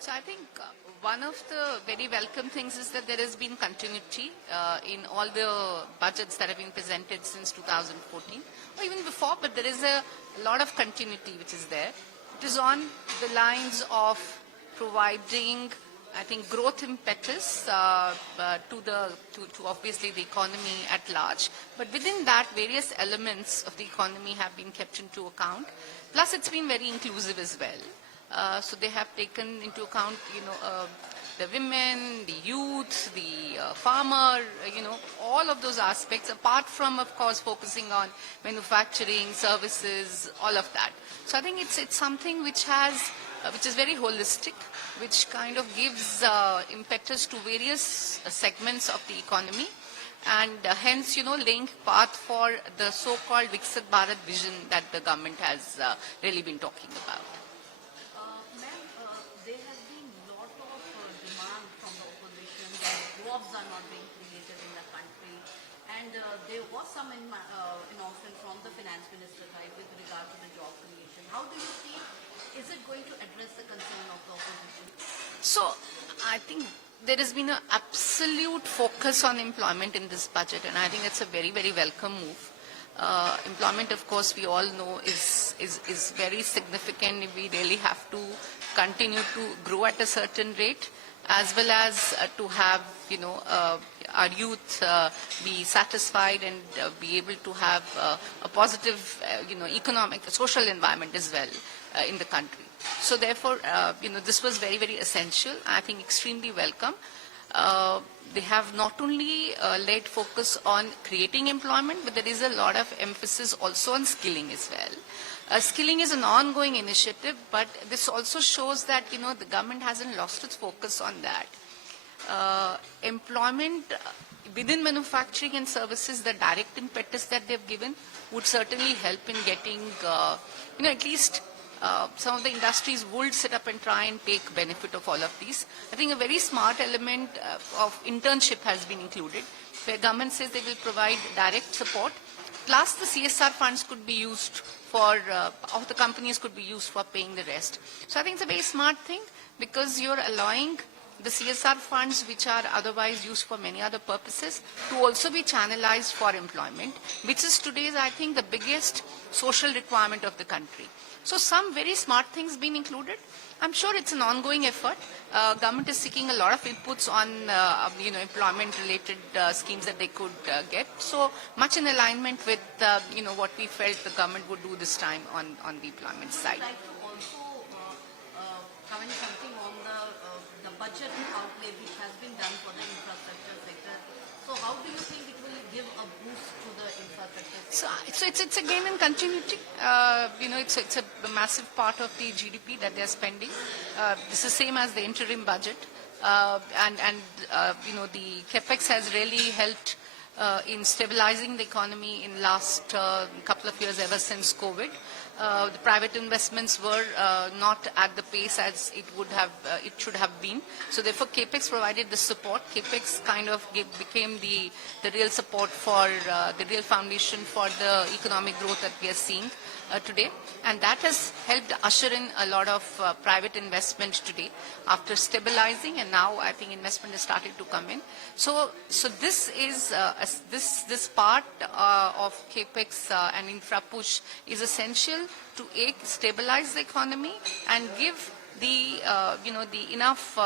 So I think one of the very welcome things is that there has been continuity in all the budgets that have been presented since 2014 or even before, but there is a lot of continuity which is there. It is on the lines of providing, I think, growth impetus to obviously the economy at large. But within that, various elements of the economy have been kept into account. Plus, it's been very inclusive as well. So they have taken into account, the women, the youth, the farmer, all of those aspects, apart from, of course, focusing on manufacturing, services, all of that. So I think it's something which is very holistic, which kind of gives impetus to various segments of the economy, and hence, laying path for the so-called Viksit Bharat vision that the government has really been talking about. There has been a lot of demand from the opposition that jobs are not being created in the country, and there was some announcement from the finance minister with regard to the job creation. How do you see, is it going to address the concern of the opposition? So I think there has been an absolute focus on employment in this budget, and I think it's a very, very welcome move. Employment, of course, we all know is very significant. We really have to continue to grow at a certain rate, as well as to have, our youth be satisfied and be able to have a positive, economic, social environment as well in the country. So therefore, this was very, very essential. I think extremely welcome. They have not only laid focus on creating employment, but there is a lot of emphasis also on skilling as well. Skilling is an ongoing initiative, but this also shows that, the government hasn't lost its focus on that. Employment within manufacturing and services, the direct impetus that they've given would certainly help in getting, at least some of the industries would sit up and try and take benefit of all of these. I think a very smart element of internship has been included, where government says they will provide direct support, plus the CSR funds could be used for, of the companies could be used for paying the rest. So I think it's a very smart thing, because you're allowing the CSR funds, which are otherwise used for many other purposes, to also be channelized for employment, which is today's, I think, the biggest social requirement of the country. So some very smart things being included. I'm sure it's an ongoing effort. Government is seeking a lot of inputs on, employment-related schemes that they could get. So much in alignment with, what we felt the government would do this time on the employment side. I'd like to also comment something on the budget outlay which has been done for the infrastructure sector. So how do you think it will give a boost to the infrastructure sector? So it's again in continuity. It's a massive part of the GDP that they're spending. This is same as the interim budget, the capex has really helped in stabilizing the economy in last couple of years, ever since COVID. The private investments were not at the pace as it should have been. So therefore, capex provided the support. Capex kind of became the real support for the real foundation for the economic growth that we are seeing today, and that has helped usher in a lot of private investment today after stabilizing, and now I think investment is starting to come in. So this is this part of capex and infra push is essential to stabilize the economy and give the enough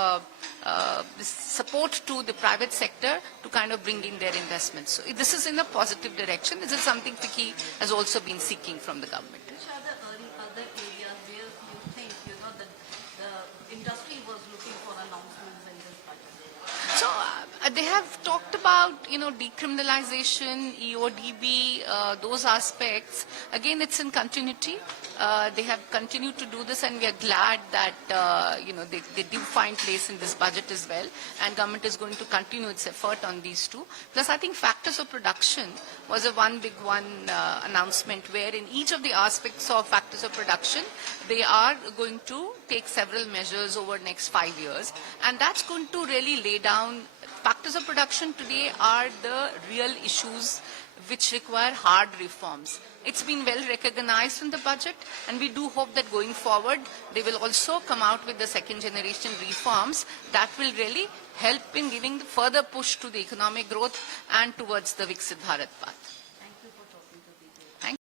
support to the private sector to kind of bring in their investments. So this is in a positive direction. This is something FICCI has also been seeking from the government. Which are the other areas where you think the industry was looking for announcements in this budget? So they have talked about decriminalization, EODB, those aspects. Again, it's in continuity. They have continued to do this, and we are glad that they do find place in this budget as well, and government is going to continue its effort on these two. Plus, I think factors of production was a big announcement, where in each of the aspects of factors of production, they are going to take several measures over the next 5 years, and that's going to really lay down. Factors of production today are the real issues which require hard reforms. It's been well recognized in the budget, and we do hope that going forward, they will also come out with the second generation reforms that will really help in giving the further push to the economic growth and towards the Viksit Bharat path.